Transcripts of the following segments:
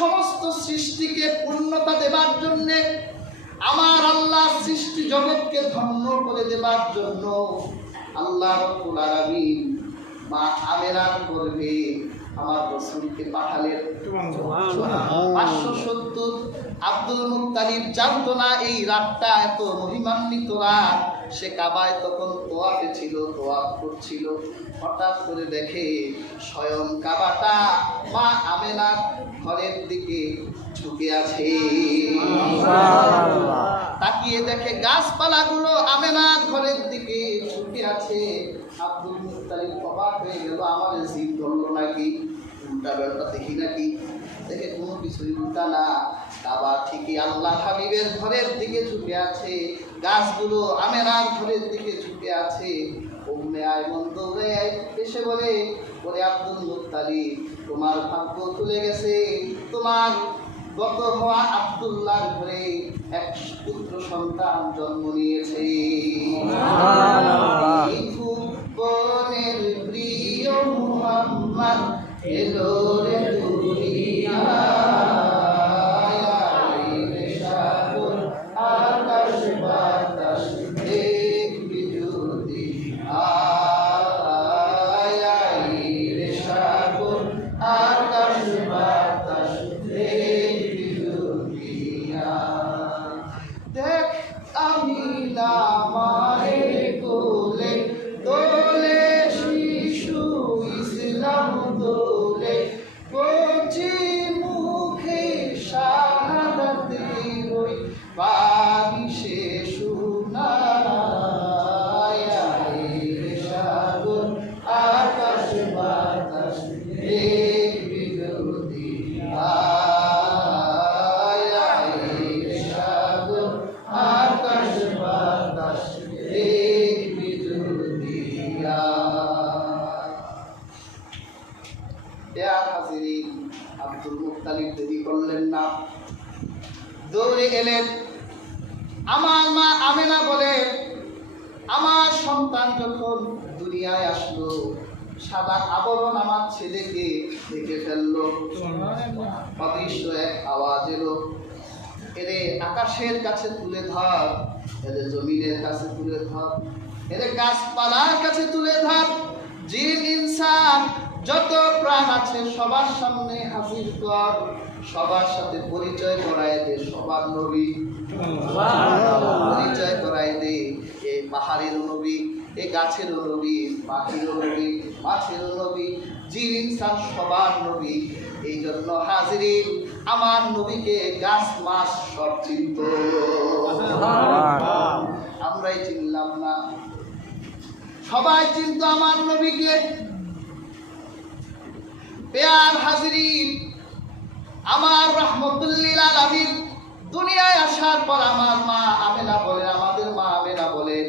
সমস্ত সৃষ্টিকে পূর্ণতা দেবার জন্যে, আমার আল্লাহ সৃষ্টি জগৎকে ধন্য করে দেবার জন্য আল্লাহ রাব্বুল আলামিন মা আমেনার গর্ভে আমার রাসূলকে পাঠালেন। 570 আব্দুল মুত্তালিব জানতো না এই রাতটা এত মহিমান্বিত রাত। সে কাবায় তখন তোয়াফে ছিল, তোয়াফ করছিল। হঠাৎ করে দেখে স্বয়ং কাবাটা মা আমেনার ঘরের দিকে ঝুঁকে আছে। তাকিয়ে দেখে গাছপালাগুলো আমেনার ঘরের দিকে ঝুঁকে আছে। আব্দুল মুত্তালিব অবাক হয়ে গেল, আমার জিভ ধরল নাকি, উল্টা বেলটা দেখি নাকি। দেখে কোনো কিছুই উল্টা না, কাবা ঠিকই আল্লাহ হাবিবের ঘরের দিকে ঝুঁকে আছে, গাছগুলো আমেনার ঘরের দিকে ঝুঁকে আছে। উম্মে আয়মন দৌড়ে এসে বলে, ওরে আব্দুল মুত্তালিব, তোমার ভাগ্য খুলে গেছে, তোমার গত হওয়া আব্দুল্লাহর ঘরে এক পুত্র সন্তান জন্ম নিয়েছে। বনের প্রিয় মুহাম্মদ এলো রে দুনিয়ায়, রে সাগর আকাশ বাতাস দেখবি যদি, আয় রে সাগর আকাশ বাতাস দেখবি যদি। দেখ আমি মায়ের কোলে দোলে শিশু ইসলাম দোলে, কচি মুখে শাহাদাতের ওই বাণী সে শোনায়, রে সাগর আকাশ বাতাস দেখবি যদি, আয় রে সাগর আকাশ বাতাস দেখবি যদি। আব্দুল মুত্তালিব দেরি করলেন না, দৌড়ে এলেন। আমার মা আমেনা বলেন, আমার সন্তান যখন দুনিয়ায় আসলো, সাদা আবরণ আমার ছেলেকে ঢেকে ফেললো। অদৃশ্য এক আওয়াজ এলো, এরে আকাশের কাছে তুলে ধর, এদের জমিনের কাছে তুলে ধর, এদের গাছপালার কাছে তুলে ধর, জিন ইনসান যত প্রাণ আছে সবার সামনে হাজির কর, সবার সাথে পরিচয় করায় দে, সবার নবী পরিচয় করায় দে। এই পাহাড়েরও নবী, এই গাছেরও নবী, পাখিরও নবী, মাছেরও নবী, জিন ইনসান সবার নবী। এই জন্য হাজিরিন আমার নবীকে গাছ মাছ সব চিনত, আমরাই চিনলাম না, সবাই চিনত আমার নবীকে। পেয়ার হাজিরিন, আমার রাহমাতুল্লিল আলামিন দুনিয়ায় আসার পর আমার মা আমেনা বলেন, আমাদের মা আমেনা বলেন,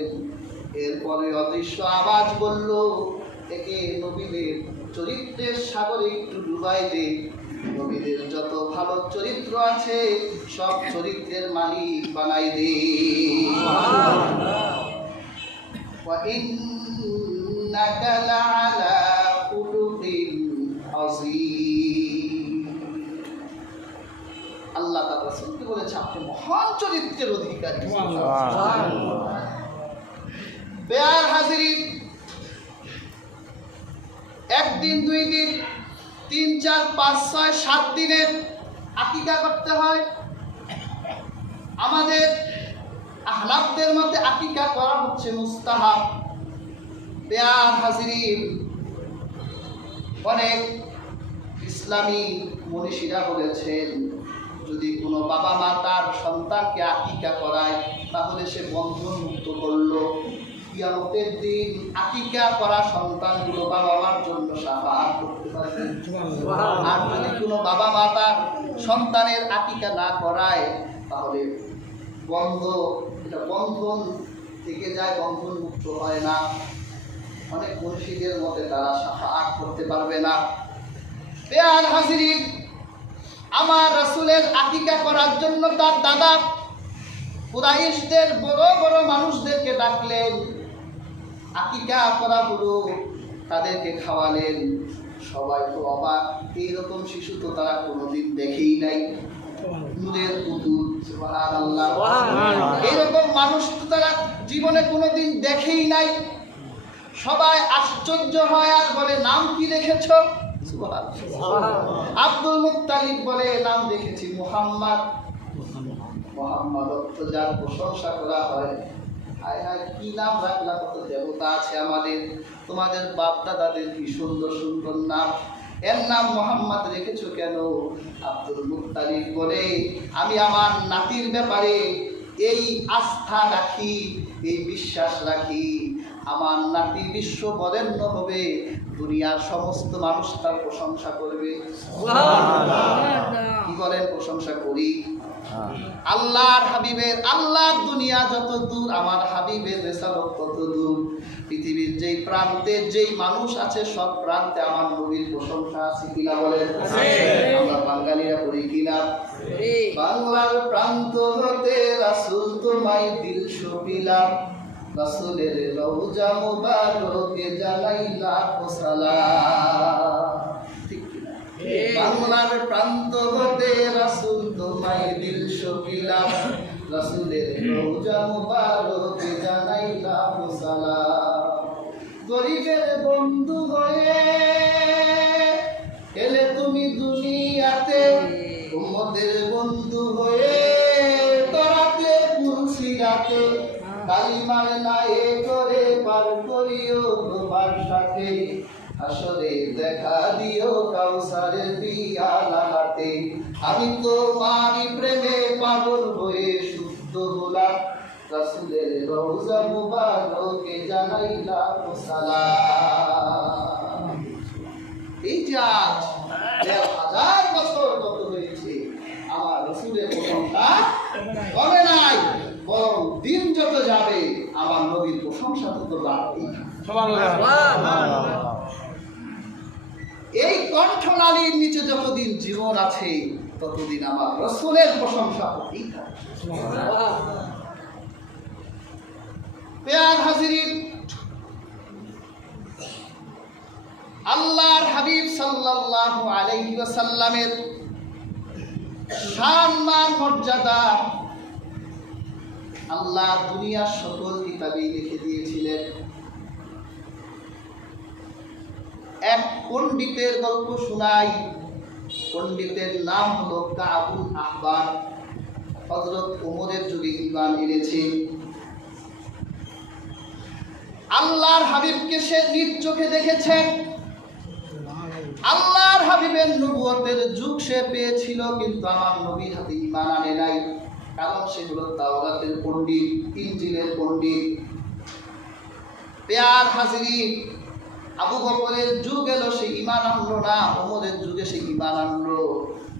এরপরে অদৃশ্য আওয়াজ বলল, একে নবীদের চরিত্রের সাগরে একটু ডুবাই দে, নবীদের যত ভালো চরিত্র আছে সব চরিত্রের মালিক বানাই দে। ওয়া ইন্নাকা লাআলা খুলুকিন আযীম। আল্লাহ তাআলা রাসূলকে বলেছে, আপনি মহান চরিত্রের অধিকারী। বেয়ার হাজিরিন, একদিন, 2 দিন, 3, 4, 5, 6, 7 দিনের আকিকা করতে হয়। আমাদের আহনাফদের মধ্যে আকিকা করা হচ্ছে মুস্তাহাব। বেয়ার হাজিরিন, অনেক ইসলামী মনীষীরা বলেছেন, যদি কোনো বাবা মা তার সন্তানকে আকিকা করায় তাহলে সে বন্ধন মুক্ত করলো। কিয়ামতের দিন আকিকা করা সন্তানগুলো বাবা মার জন্য শাফাআত করতে পারবে। আর যদি কোনো বাবা মা তার সন্তানের আকিকা না করায় তাহলে বন্ধন থেকে যায়, বন্ধন মুক্ত হয় না। অনেক মুর্শিদের মতে তারা শাফাআত করতে পারবে না। বেয়ার হাজিরিন, আমার রাসূলের আকিকা করার জন্য তার দাদা কুরাইশদের বড় বড় মানুষদেরকে ডাকলেন, আকিকা করা হলো, তাদেরকে খাওয়ালেন। সবাই তো অবাক, এইরকম শিশু তো তারা কোনোদিন দেখেই নাই। নাই, নূরের পুতুল। সুবহানাল্লাহ। এইরকম মানুষ তো তারা জীবনে কোনোদিন দেখেই নাই। সবাই আশ্চর্য হয় আর বলে, নাম কি রেখেছো? আব্দুল মুত্তালিব বলে, নাম রেখেছি মুহাম্মদ। মুহাম্মদ অর্থ যার প্রশংসা করা হয়। হায় হায়, কি নাম রাখলা, কত দেবতা আছে আমাদের, তোমাদের বাপ দাদাদের কি সুন্দর সুন্দর নাম, এর নাম মুহাম্মদ রেখেছো কেন? আব্দুল মুত্তালিব বলে, আমি আমার নাতির ব্যাপারে এই আস্থা রাখি, এই বিশ্বাস রাখি, আমার নাতি বিশ্ব বরেণ্য হবে, দুনিয়ার সমস্ত মানুষ তার প্রশংসা করবে। কি বলেন? প্রশংসা করি। আল্লাহর হাবিবের, আল্লাহর দুনিয়া যত দূর, আমার হাবিবের রিসালাত কত দূর। পৃথিবীর যেই প্রান্তে যেই মানুষ আছে, সব প্রান্তে আমার নবীর প্রশংসা আছে কিনা বলেন? আমরা বাঙালিরা করি কিনা? বাংলার প্রান্ত হতে রাসূল তোমায় দিল শোভিলাম, রাসূলের রওজা মুবারকে জানাই লাখ সালাম। ঠিক কিনা? বাংলার প্রান্ত হতে রাসূল তোমায় দিল শোভিলাম, রাসূলের রওজা মুবারকে জানাই লাখ সালাম। গরিবের বন্ধু হয়ে এলে তুমি দুনিয়াতে, উম্মতের বন্ধু হয়ে তরাতে পুলসিরাতে, কালিমার নায়ে করে পার করিও তোমার সাথে, হাসরে দেখা দিও কাউসারের পিয়ালা হাতে। আমি তোমারই প্রেমে পাগল হয়ে শুদ্ধ হলাম, রাসূলের রওজা মুবারকে জানাই লাখ সালাম। এই যে আজ ১,০০০ বছর গত হয়েছে, আমার রাসূলের প্রশংসা কমে নাই, বরং দিন যত যাবে আমার নবীর প্রশংসা তত বাড়বে। এই কণ্ঠনালীর নিচে যতদিন জীবন আছে, ততদিন আমার রাসূলের প্রশংসা হতেই থাকবে। প্রিয় হাজিরিন, আল্লাহর হাবিব সাল্লাল্লাহু আলাইহি ওয়াসাল্লামের শান মান মর্যাদা আল্লাহ দুনিয়ার সকল কিতাবেই লিখে দিয়েছিলেন। এক পণ্ডিতের গল্প শোনাই। পণ্ডিতের নাম হলো কাবুল আহবার। হযরত ওমরের যুগে ঈমান এনেছে। আল্লাহর হাবিবকে সে নিজ চোখে দেখেছেন। আল্লাহর হাবিবের নবুয়তের যুগ সে পেয়েছিল, কিন্তু আমার নবীর হাতে ঈমান আনে নাই। কারণ সে হলো তাওরাতের পণ্ডিত, ইনজিলের পণ্ডিত। প্রিয় হাজিরিন, আবু বকরের যুগ এলো, সে ঈমান আনলো না। ওমরের যুগে সে ঈমান আনলো।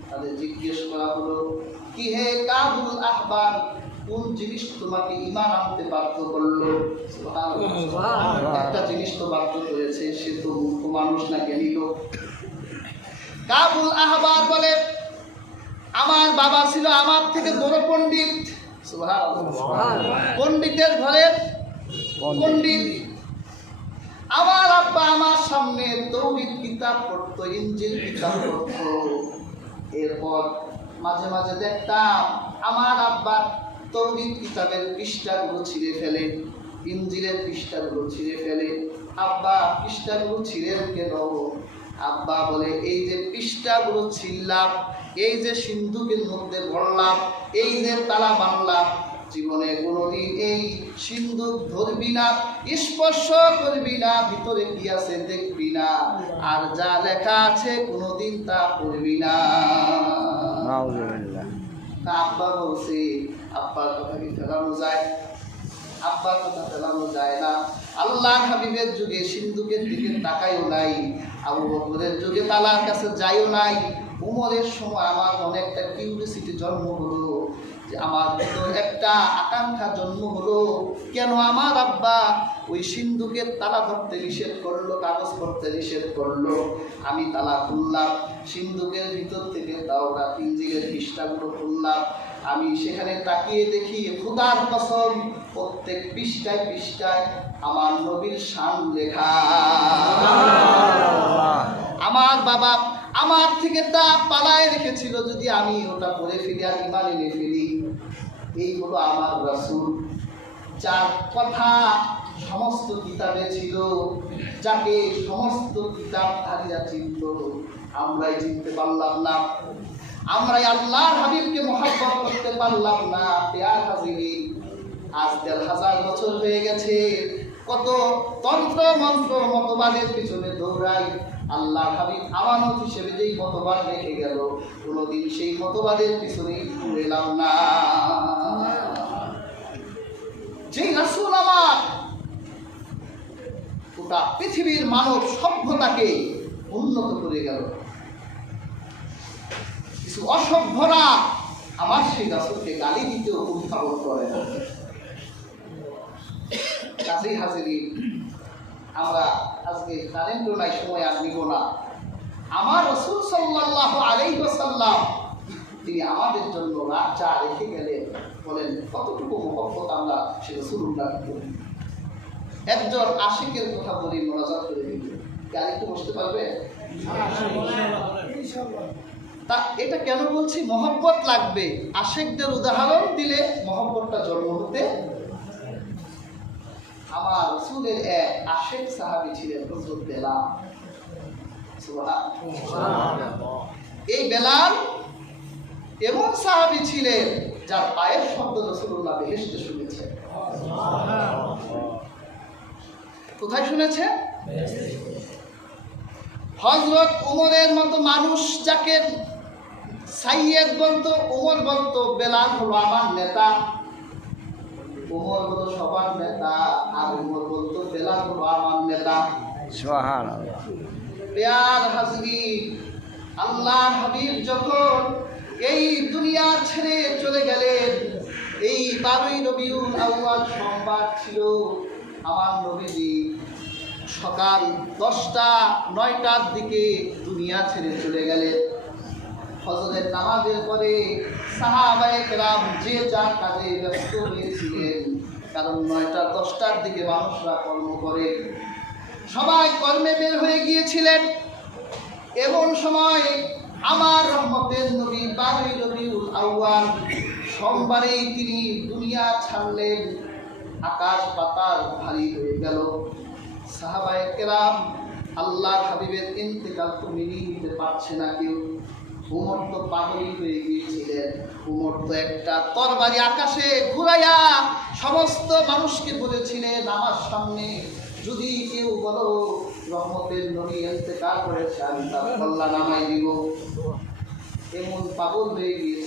তাদের জিজ্ঞেস করা হলো, কি হে কাবুল আহবার, কোন জিনিস তোমাকে ঈমান আনতে বাধ্য করলো? সুবহানাল্লাহ। একটা জিনিস তো বাধ্য করেছে, সে তো মূর্খ মানুষ না, জ্ঞানী লোক। কাবুল আহবার বলে, আমার বাবা ছিল আমার থেকে বড় পণ্ডিত। সুবহানাল্লাহ। পণ্ডিতের ঘরে পণ্ডিত। আমার আব্বা আমার সামনে তাওরীত কিতাব পড়তো, ইনজিল কিতাব পড়তো। এরপর মাঝে মাঝে দেখতাম আমার আব্বা তাওরীত কিতাবের পৃষ্ঠাগুলো ছিঁড়ে ফেলে, ইনজিলের পৃষ্ঠাগুলো ছিঁড়ে ফেলে। আব্বা, পৃষ্ঠাগুলো ছিঁড়েন কেন? আব্বা বলে, এই যে পৃষ্ঠাগুলো ছিঁড়লাম, এই যে সিন্ধুকের মধ্যে ভরলাম, এই যে তালা বানলাম, জীবনে কোনোদিন এই সিন্ধুক ধরবি না, স্পর্শ করবি না, ভিতরে কি আছে দেখবি না, আর যা লেখা আছে কোনোদিন তা পড়বি না। আব্বা বলছে, আব্বার কথা কি ফেলানো যায়? আব্বার কথা ফেলানো যায় না। আল্লাহ হাবিবের যুগে সিন্ধুকের দিকে তাকাইও নাই, আবু বকরের যুগে তালার কাছে যাইও নাই। উমরের সময় আমার মনে একটা কিউরিসিটি জন্ম হলো, যে আমার ভিতর একটা আকাঙ্ক্ষা জন্ম হলো, কেন আমার আব্বা ওই সিন্ধুকের তালা ধরতে নিষেধ করলো, কাগজ করতে নিষেধ করলো। আমি তালা খুললাম, সিন্ধুকের ভিতর থেকে তাওরাত ইনজিলের পৃষ্ঠাগুলো খুললাম। আমি সেখানে তাকিয়ে দেখি, খোদার কসম, প্রত্যেক পৃষ্ঠায় পৃষ্ঠায় আমার নবীর শান লেখা। আমার বাবা আমার থেকে তা পালায় রেখেছিল, যদি আমি ওটা পড়ে ফেলি আর ইমান এনে ফেলি। এই হলো আমার রাসূল, যার কথা সমস্ত কিতাবে ছিল, যাকে সমস্ত কিতাবধারীরা চিনত, আমরাই চিনতে পারলাম না। আমরাই আল্লাহর হাবিবকে মহব্বত করতে পারলাম না। প্রিয় হাজিরিন, আজ ১,৫০০ বছর হয়ে গেছে, কত তন্ত্র মন্ত্র মতবাদের পিছনে দৌড়াই। আল্লাহর হাবিব আমানত হিসেবে যেই মতবাদ রেখে গেল, কোনোদিন সেই মতবাদের পিছনে ঘুরেলাম না। যেই রাসূল আমার গোটা পৃথিবীর মানব সভ্যতাকে উন্নত করে গেল, কিছু অসভ্যরা আমার সেই রাসূলকে গালি দিতেও উদ্ভাবন করে না। কাজেই হাজিরিন, আমরা আজকে কারেন্টও নাই, সময় আর নিব না। আমার রাসূল সাল্লাল্লাহু আলাইহি ওয়াসাল্লাম তিনি আমাদের জন্য যা রেখে গেলেন, বলেন কতটুকু মহব্বত আমরা সে রাসূলুল্লাহ করি। একজন আশিকের কথা বলি, মোনাজাত করে দিই, আর একটু বসতে পারবে? তা এটা কেন বলছি? মহব্বত লাগবে। আশিকদের উদাহরণ দিলে মহব্বতটা জন্ম হতে। আমার রাসূলের এক আশিক সাহাবী ছিলেন হযরত বেলাল। সুবহানাল্লাহ। এই বেলাল এমন সাহাবী ছিলেন যার পায়ের শব্দ রাসূলুল্লাহ বেহেশতে শুনেছেন। কোথায় শুনেছে? হযরত ওমরের মতো মানুষ যাকে সাইয়েদ বলতো, ওমর বলতো বেলাল হলো আমার নেতা। ওমর হলো সবার নেতা, আর ওমর বলতো বেলাল হলো আমার নেতা। সুবহানাল্লাহ। প্রিয় হাজিরিন, আল্লাহর হাবিব যখন এই দুনিয়া ছেড়ে চলে গেলেন, এই 12ই রবিউল আউয়াল সোমবার ছিল। আমার নবীজি সকাল 10টা-9টার দিকে দুনিয়া ছেড়ে চলে গেলেন। ফজরের নামাজের পরে সাহাবায়ে কেরাম যে যার কাজে ব্যস্ত হয়েছিলেন, কারণ 9টা-10টার দিকে মানুষরা কর্ম করে, সবাই কর্মে বের হয়ে গিয়েছিলেন। এমন সময় আমার রহমতের নবী 12ই রবিউল আউয়াল সোমবারেই তিনি দুনিয়া ছাড়লেন। আকাশ পাতাল ভারী হয়ে গেল। সাহাবায়ে কেরাম আল্লাহর হাবিবের ইন্তেকাল তো মেনে নিতে পারছে না কেউ। উমর তো পাগলই হয়ে গিয়েছিলেন। উমর তো একটা তরবারি আকাশে ঘুরাইয়া সমস্ত মানুষকে বলেছিলেন, আমার সামনে যদি কেউ বলো রহমতের নবী ইন্তেকাল করেছে, আমি তার কল্যাণ নামাই দিব। এমন পাগল হয়ে গিয়েছে।